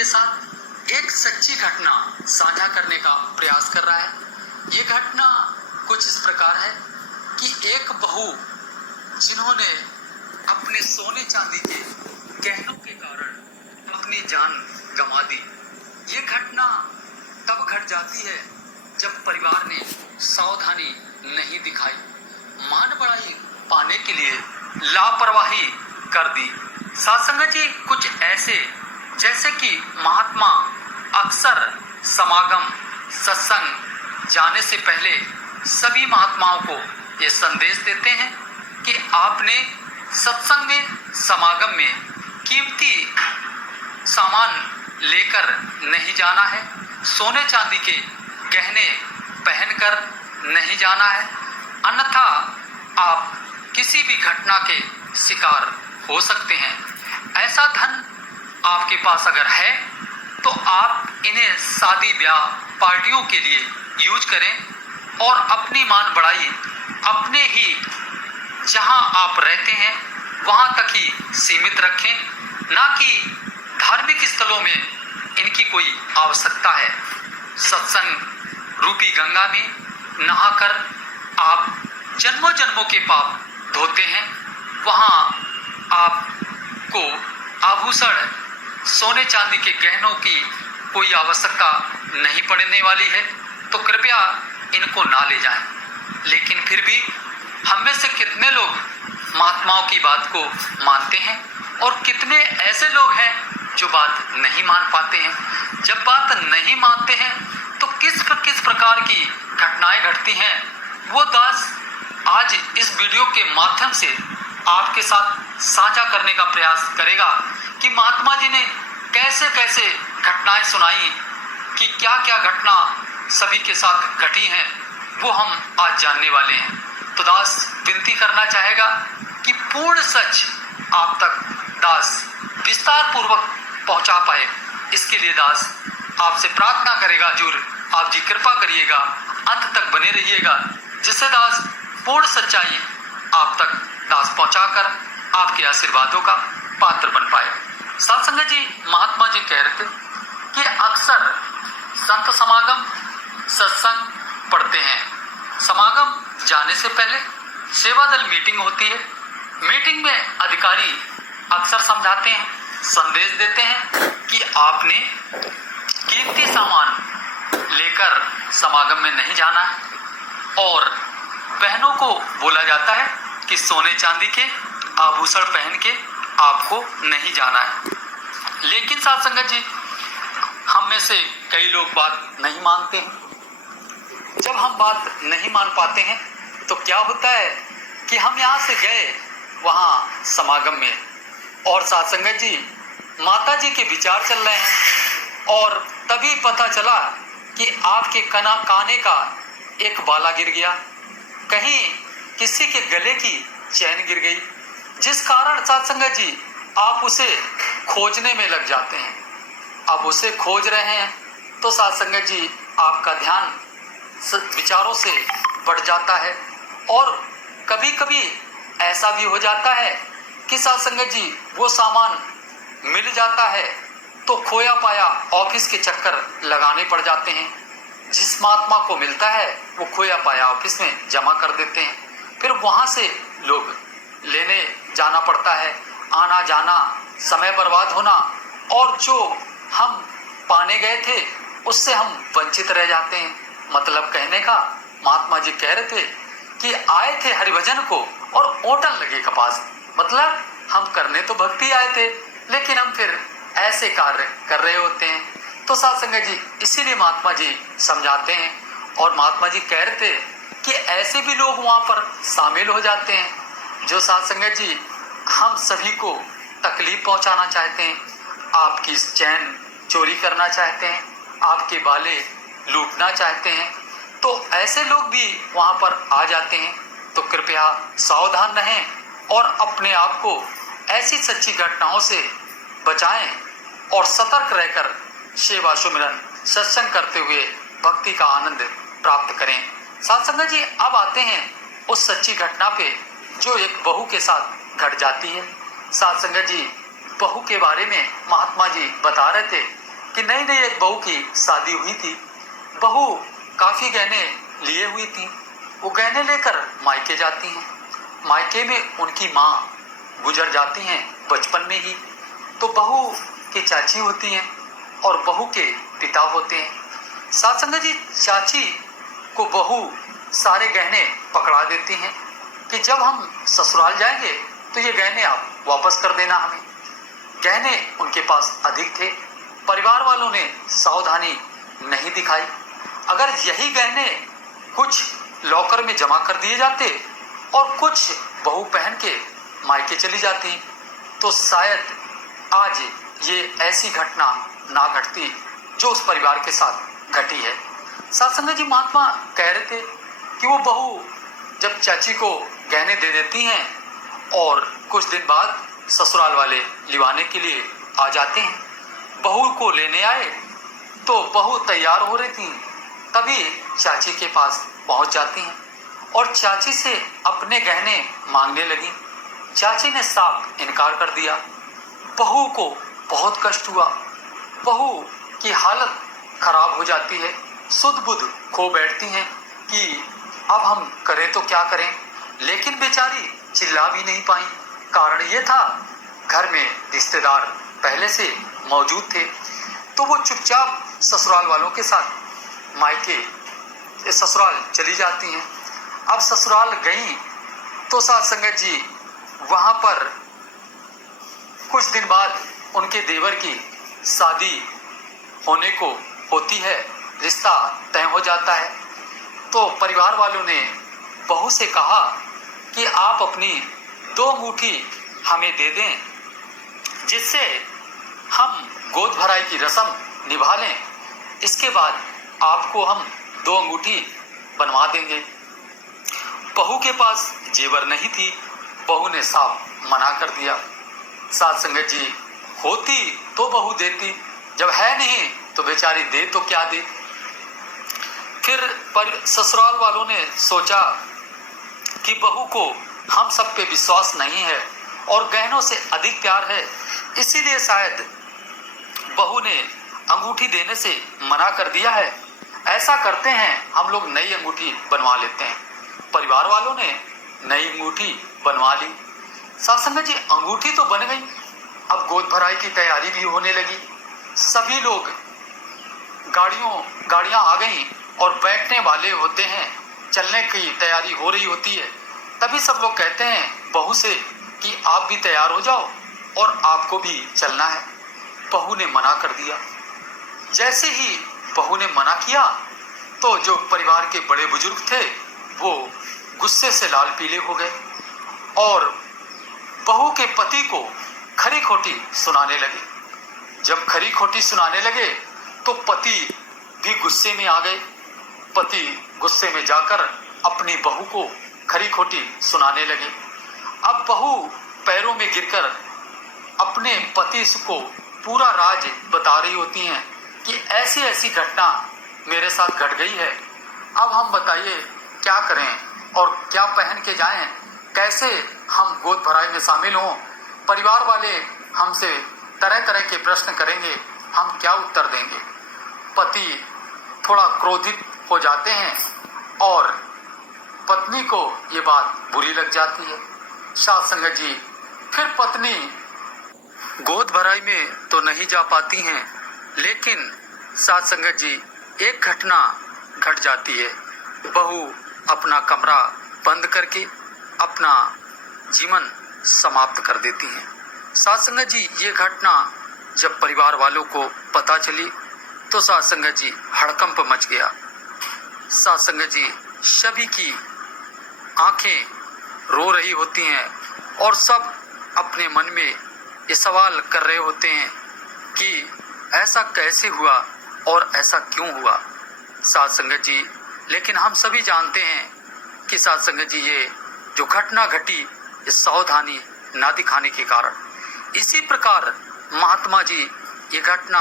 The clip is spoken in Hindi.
के साथ एक सच्ची घटना साझा करने का प्रयास कर रहा है। ये घटना कुछ इस प्रकार है कि एक बहू जिन्होंने अपने सोने चांदी के गहनों के कारण अपनी जान गंवा दी। ये घटना तब घट जाती है जब परिवार ने सावधानी नहीं दिखाई, मान बढ़ाई पाने के लिए लापरवाही कर दी। साथ संगत जी, कुछ ऐसे जैसे कि महात्मा अक्सर समागम सत्संग जाने से पहले सभी महात्माओं को ये संदेश देते हैं कि आपने सत्संग में समागम में कीमती सामान लेकर नहीं जाना है, सोने चांदी के गहने पहनकर नहीं जाना है, अन्यथा आप किसी भी घटना के शिकार हो सकते हैं। ऐसा धन आपके पास अगर है तो आप इन्हें शादी ब्याह पार्टियों के लिए यूज करें और अपनी मान बढ़ाई अपने ही जहां आप रहते हैं वहां तक ही सीमित रखें, ना कि धार्मिक स्थलों में इनकी कोई आवश्यकता है। सत्संग रूपी गंगा में नहाकर आप जन्मों जन्मों के पाप धोते हैं। वहां आपको आभूषण सोने चांदी के गहनों की कोई आवश्यकता नहीं पड़ने वाली है, तो कृपया इनको ना ले जाएं। लेकिन फिर भी हम में से कितने लोग महात्माओं की बात को मानते हैं और कितने ऐसे लोग हैं जो बात नहीं मान पाते हैं। जब बात नहीं मानते हैं तो किस प्रकार की घटनाएं घटती हैं, वो दास आज इस वीडियो के माध्यम से आपके साथ साझा करने का प्रयास करेगा कि महात्मा जी ने कैसे कैसे घटनाएं सुनाई, कि क्या क्या घटना सभी के साथ घटी हैं, वो हम आज जानने वाले हैं। तो दास विनती करना चाहेगा कि पूर्ण सच आप तक दास विस्तार पूर्वक पहुंचा पाए। इसके लिए दास आपसे प्रार्थना करेगा, हजूर आप जी कृपा करिएगा, अंत तक बने रहिएगा, जिससे दास पूर्ण सच्चाई आप तक दास पहुंचाकर आपके आशीर्वादों का पात्र बन पाए। साथ संगत जी, महात्मा जी कह रहे थे कि अक्सर संत समागम सत्संग पढ़ते हैं। समागम जाने से पहले सेवा दल मीटिंग होती है। मीटिंग में अधिकारी अक्सर समझाते हैं, संदेश देते हैं कि आपने कीमती सामान लेकर समागम में नहीं जाना है और बहनों को बोला जाता है कि सोने चांदी के आभूषण पहन के आपको नहीं जाना है। लेकिन साथ संगत जी, हम में से कई लोग बात नहीं मानते हैं। जब हम बात नहीं मान पाते हैं तो क्या होता है कि हम यहाँ से गए वहाँ समागम में और साथ संगत जी माता जी के विचार चल रहे हैं और तभी पता चला कि आपके काने का एक बाला गिर गया, कहीं किसी के गले की चैन गिर गई, जिस कारण साथ संगत जी आप उसे खोजने में लग जाते हैं। अब उसे खोज रहे हैं तो साथ संगत जी आपका ध्यान विचारों से बढ़ जाता है और कभी कभी ऐसा भी हो जाता है कि साथ संगत जी वो सामान मिल जाता है तो खोया पाया ऑफिस के चक्कर लगाने पड़ जाते हैं। जिस महात्मा को मिलता है वो खोया पाया ऑफिस में जमा कर देते हैं, फिर वहां से लोग लेने जाना पड़ता है, आना जाना, समय बर्बाद होना, और जो हम पाने गए थे उससे हम वंचित रह जाते हैं। मतलब कहने का महात्मा जी कह रहे थे कि आए थे हरिभजन को और ओटन लगे कपास। मतलब हम करने तो भक्ति आए थे लेकिन हम फिर ऐसे कार्य कर रहे होते हैं। तो साथ संगत जी इसीलिए महात्मा जी समझाते हैं और महात्मा जी कह रहे थे कि ऐसे भी लोग वहां पर शामिल हो जाते हैं जो साथ संगत जी हम सभी को तकलीफ पहुंचाना चाहते हैं, आपकी चैन चोरी करना चाहते हैं, आपके बाले लूटना चाहते हैं। तो ऐसे लोग भी वहां पर आ जाते हैं। तो कृपया सावधान रहें और अपने आप को ऐसी सच्ची घटनाओं से बचाएं और सतर्क रहकर सेवा सुमिरन सत्संग करते हुए भक्ति का आनंद प्राप्त करें। साथ संगत जी अब आते हैं उस सच्ची घटना पे जो एक बहू के साथ घट जाती है। साथ संगत जी बहू के बारे में महात्मा जी बता रहे थे कि नई नई एक बहू की शादी हुई थी। बहू काफी गहने लिए हुई थी। वो गहने लेकर मायके जाती हैं। मायके में उनकी माँ गुजर जाती हैं बचपन में ही। तो बहू की चाची होती हैं और बहू के पिता होते हैं। साथ संगत जी, चाची को बहू सारे गहने पकड़ा देती हैं कि जब हम ससुराल जाएंगे तो ये गहने आप वापस कर देना हमें। गहने उनके पास अधिक थे। परिवार वालों ने सावधानी नहीं दिखाई। अगर यही गहने कुछ लॉकर में जमा कर दिए जाते और कुछ बहू पहन के मायके चली जाती तो शायद आज ये ऐसी घटना ना घटती जो उस परिवार के साथ घटी है। सत्संग जी, महात्मा कह रहे थे कि वो बहू जब चाची को गहने दे देती हैं और कुछ दिन बाद ससुराल वाले लिवाने के लिए आ जाते हैं। बहू को लेने आए तो बहू तैयार हो रही थी, तभी चाची के पास पहुंच जाती हैं और चाची से अपने गहने मांगने लगी। चाची ने साफ इनकार कर दिया। बहू को बहुत कष्ट हुआ। बहू की हालत खराब हो जाती है। सुध बुध खो बैठती हैं कि अब हम करें तो क्या करें, लेकिन बेचारी चिल्ला भी नहीं पाई। कारण ये था, घर में रिश्तेदार पहले से मौजूद थे, तो वो चुपचाप ससुराल वालों के साथ मायके ससुराल चली जाती हैं। अब ससुराल गई तो साथ संगत जी वहां पर कुछ दिन बाद उनके देवर की शादी होने को होती है, रिश्ता तय हो जाता है। तो परिवार वालों ने बहू से कहा कि आप अपनी 2 अंगूठी हमें दे दें, जिससे हम गोद भराई की रस्म निभा लें। इसके बाद आपको हम 2 अंगूठी बनवा देंगे। बहू के पास जेवर नहीं थी। बहू ने साफ मना कर दिया। साथ संगत जी, होती तो बहू देती, जब है नहीं तो बेचारी दे तो क्या दे। फिर ससुराल वालों ने सोचा कि बहू को हम सब पे विश्वास नहीं है और गहनों से अधिक प्यार है, इसीलिए शायद बहू ने अंगूठी देने से मना कर दिया है। ऐसा करते हैं, हम लोग नई अंगूठी बनवा लेते हैं। परिवार वालों ने नई अंगूठी बनवा ली। सत्संग जी, अंगूठी तो बन गई। अब गोद भराई की तैयारी भी होने लगी। सभी लोग गाड़ियां आ गई और बैठने वाले होते हैं, चलने की तैयारी हो रही होती है। तभी सब लोग कहते हैं बहू से कि आप भी तैयार हो जाओ और आपको भी चलना है। बहू ने मना कर दिया। जैसे ही बहू ने मना किया तो जो परिवार के बड़े बुजुर्ग थे वो गुस्से से लाल पीले हो गए और बहू के पति को खरी खोटी सुनाने लगे। जब खरी खोटी सुनाने लगे तो पति भी गुस्से में आ गए। पति गुस्से में जाकर अपनी बहू को खरी खोटी सुनाने लगे। अब बहू पैरों में गिरकर अपने पति को पूरा राज बता रही होती हैं कि ऐसी ऐसी घटना मेरे साथ घट गई है। अब हम बताइए क्या करें और क्या पहन के जाएं, कैसे हम गोद भराई में शामिल हों। परिवार वाले हमसे तरह तरह के प्रश्न करेंगे, हम क्या उत्तर देंगे। पति थोड़ा क्रोधित हो जाते हैं और पत्नी को ये बात बुरी लग जाती है। साथ संगत जी, फिर पत्नी गोद भराई में तो नहीं जा पाती हैं, लेकिन साथ संगत जी एक घटना घट जाती है। बहू अपना कमरा बंद करके अपना जीवन समाप्त कर देती हैं। साथ संगत जी, ये घटना जब परिवार वालों को पता चली तो साथ संगत जी हड़कंप मच गया। साथ संगत जी, सभी की आंखें रो रही होती हैं और सब अपने मन में ये सवाल कर रहे होते हैं कि ऐसा कैसे हुआ और ऐसा क्यों हुआ। साथ संगत जी, लेकिन हम सभी जानते हैं कि साथ संगत जी ये जो घटना घटी, ये सावधानी ना दिखाने के कारण। इसी प्रकार महात्मा जी ये घटना